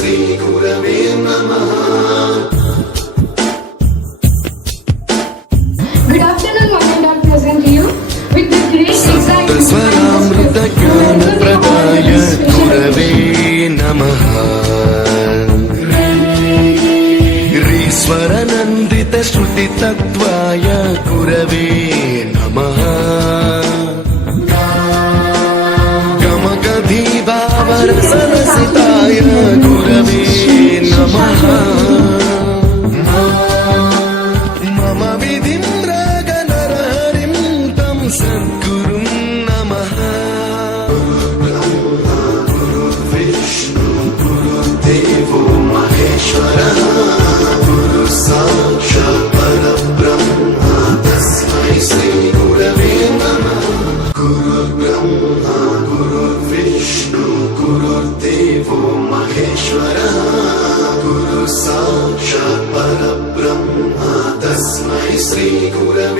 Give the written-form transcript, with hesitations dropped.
श्रीगुरवे नमः। Good afternoon, Mom and Dad present you with the great excitement. स्वरामृत ज्ञान प्रदाय गुरवे नमः। ईश्वर नंदित श्रुति तत्वाय गुरवे नमः। गमगधीभावर सरसिताय गुरवे नमः। मम विधिं रागनरहरिं तं सद्गुरुं नमः। गुरुर्विष्णु गुरुर्देवो महेश्वरः गुरु साक्षात् परब्रह्म तस्मै श्री गुरवे नमः। गुरुर्ब्रह्मा गुरुर्विष्णु गुरुर्देवो महेश्वरः गुरु साक्षात् परब्रह्म तस्मै श्री गुरवे